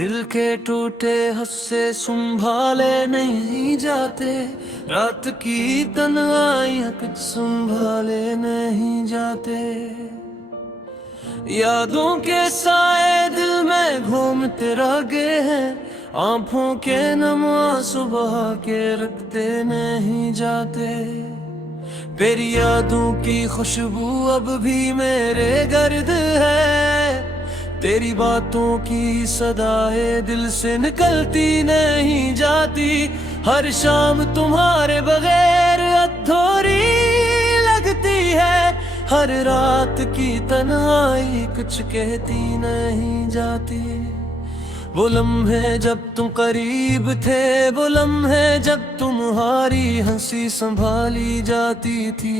दिल के टूटे हस्से संभाले नहीं जाते, रात की तन्हाइयां कुछ संभाले नहीं जाते। यादों के साए दिल में घूमते रह गए हैं, आंखों के नम सुबह के रखते नहीं जाते। तेरी यादों की खुशबू अब भी मेरे गर्द है, तेरी बातों की सदाएं दिल से निकलती नहीं जाती। हर शाम तुम्हारे बगैर अधूरी लगती है, हर रात की तन्हाई कुछ कहती नहीं जाती। वो लम्हे जब तुम करीब थे, वो लम्हे जब तुम्हारी हंसी संभाली जाती थी।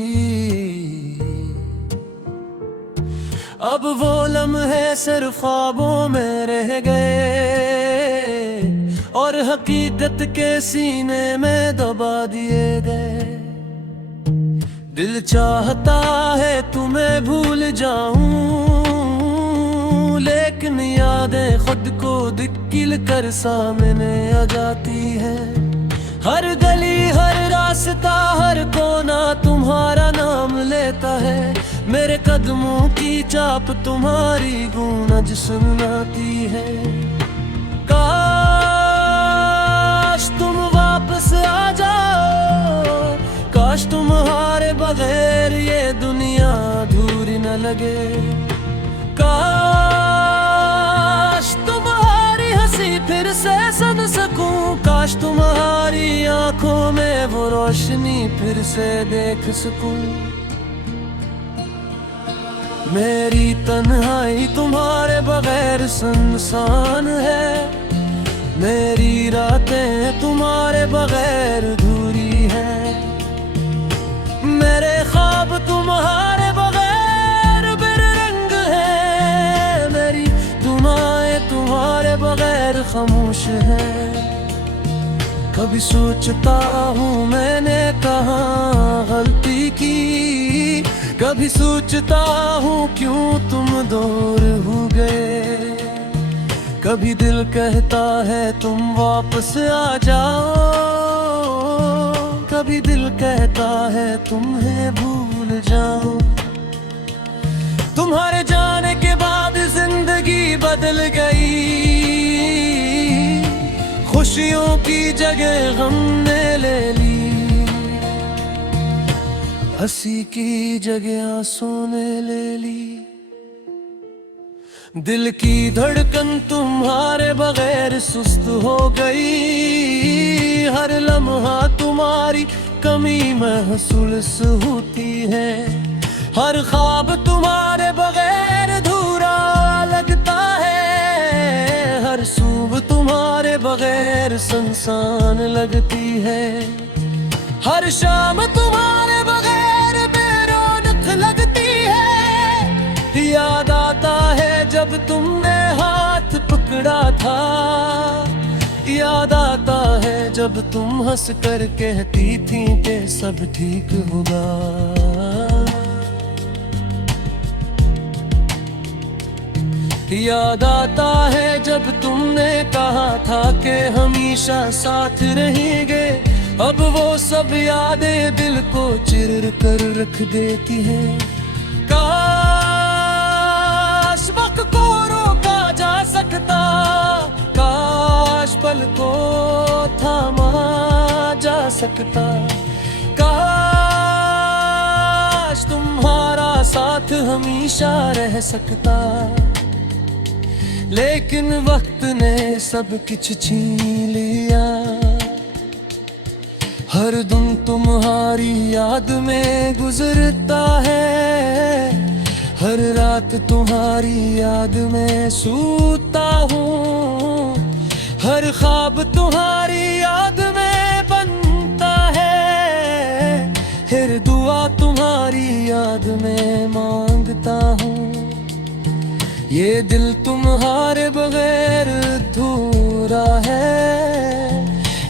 अब वो लम्हे सिर्फ ख्वाबों में रह गए और हकीकत के सीने में दबा दिए गए। दिल चाहता है तुम्हें भूल जाऊं, लेकिन यादें खुद को दिल कर सामने आ जाती है। हर गली हर रास्ता हर कोना तुम्हारा नाम लेता है, मेरे कदमों की चाप तुम्हारी गूंज सुनाती है। काश तुम वापस आ जाओ, काश तुम्हारे बगैर ये दुनिया अधूरी न लगे। काश तुम्हारी हंसी फिर से सुन सकूं, काश तुम्हारी आंखों में वो रोशनी फिर से देख सकूं। मेरी तन्हाई तुम्हारे बगैर सुनसान है, मेरी रातें तुम्हारे बगैर अधूरी है। मेरे ख्वाब तुम्हारे बगैर बेरंग है, मेरी दुआएं तुम्हारे बगैर खामोश है। कभी सोचता हूँ मैंने कहाँ गलती की, कभी सोचता हूँ क्यों तुम दूर हो गए। कभी दिल कहता है तुम वापस आ जाओ, कभी दिल कहता है तुम्हें भूल जाओ। तुम्हारे जाने के बाद जिंदगी बदल गई, खुशियों की जगह गम ने ले ली, हंसी की जगह आंसू ने ले ली। दिल की धड़कन तुम्हारे बगैर सुस्त हो गई, हर लम्हा तुम्हारी कमी महसूस होती है। हर ख्वाब तुम्हारे बगैर अधूरा लगता है, हर सुबह तुम्हारे बगैर सुनसान लगती है। हर शाम तुम्हारे बगैर बेरौनक लगती है। याद आता है जब तुमने हाथ पकड़ा था, याद आता है जब तुम हंस कर कहती थी कि सब ठीक होगा। याद आता है जब तुमने कहा था कि हमेशा साथ रहेंगे। अब वो सब यादें दिल को चिर कर रख देती हैं। काश वक्त को रोका जा सकता, काश पल को थामा जा सकता, काश तुम्हारा साथ हमेशा रह सकता। लेकिन वक्त ने सब कुछ छीन लिया, हर दिन तुम्हारी याद में गुजरता है, हर रात तुम्हारी याद में सोता हूँ, हर ख्वाब तुम्हारी याद में बनता है, हर दुआ तुम्हारी याद में मांगता हूँ। ये दिल तुम्हारे बगैर अधूरा है,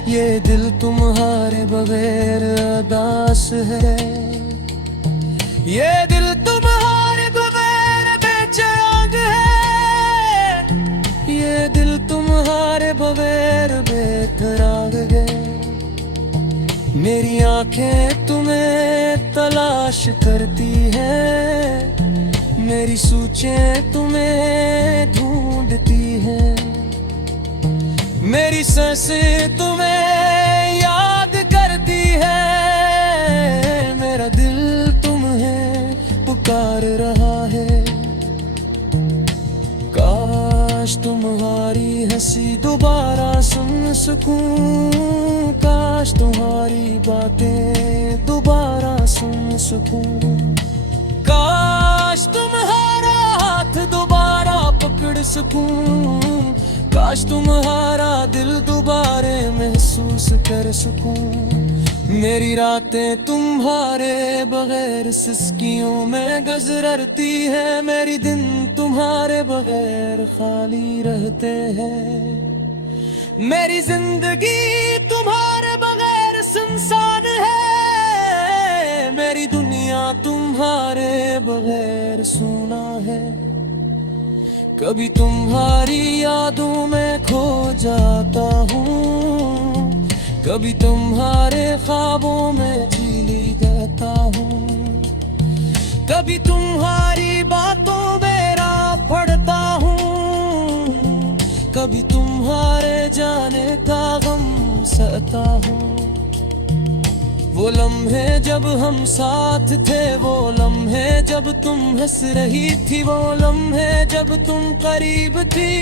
ये दिल तुम्हारे बगैर उदास है। ये दिल तुम्हारे बगैर बेचैन है, ये दिल तुम्हारे मेरी आंखें तुम्हें तलाश करती है, मेरी सोचें तुम्हें ढूंढती हैं, मेरी सांसें तुम्हें याद करती है, मेरा दिल तुम्हें पुकार रहा है। काश तुम्हारी हंसी दोबारा सुन सकूं, काश तुम्हारी बातें दोबारा सुन सकूं, काश तुम्हारा हाथ दोबारा पकड़ सकूं, काश तुम्हारा दिल दोबारा महसूस कर सकूं। मेरी रातें तुम्हारे बगैर सिसकियों में गुजरती है, मेरी दिन तुम्हारे बगैर खाली रहते हैं, मेरी जिंदगी तुम्हारे बगैर सुनसान है, मेरी दुनिया तुम्हारे बगैर सुना है। कभी तुम्हारी यादों में खो जाता हूँ, कभी तुम्हारे ख्वाबों में जी जाता हूँ, कभी तुम्हारी बातों में राह पड़ता हूँ, कभी तुम्हारे जाने का गम सहता हूँ। वो लम्हे जब हम साथ थे, वो लम्हे जब तुम हंस रही थी, वो लम्हे जब तुम करीब थी,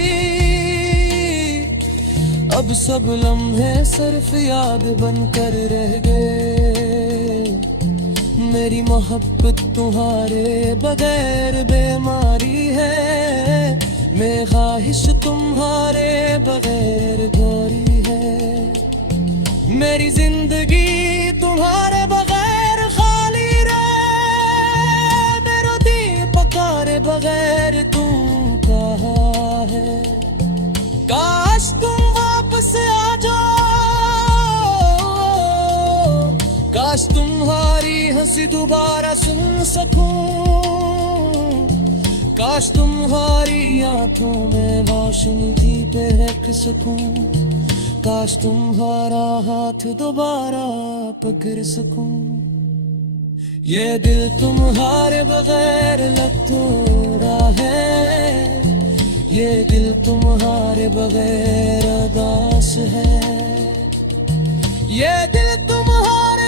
अब सब लम्हे सिर्फ याद बनकर रह गए। मेरी मोहब्बत तुम्हारे बगैर बीमारी है, मैं ख्वाहिश तुम्हारे बगैर गोरी है, मेरी जिंदगी तुम्हारे बगैर खाली रहे, मेरा दिल पकारे बगैर तुम कहाँ है। काश तुम वापस आ जाओ, काश तुम्हारी हंसी दोबारा सुन सकूं, काश तुम्हारी आंखों में रोशनी थी पे रख सकूं, काश तुम्हारा हाथ दोबारा पकड़ सकूं। ये दिल तुम्हारे बगैर लग थोड़ा है, ये दिल तुम्हारे बगैर उदास है, ये दिल तुम्हारे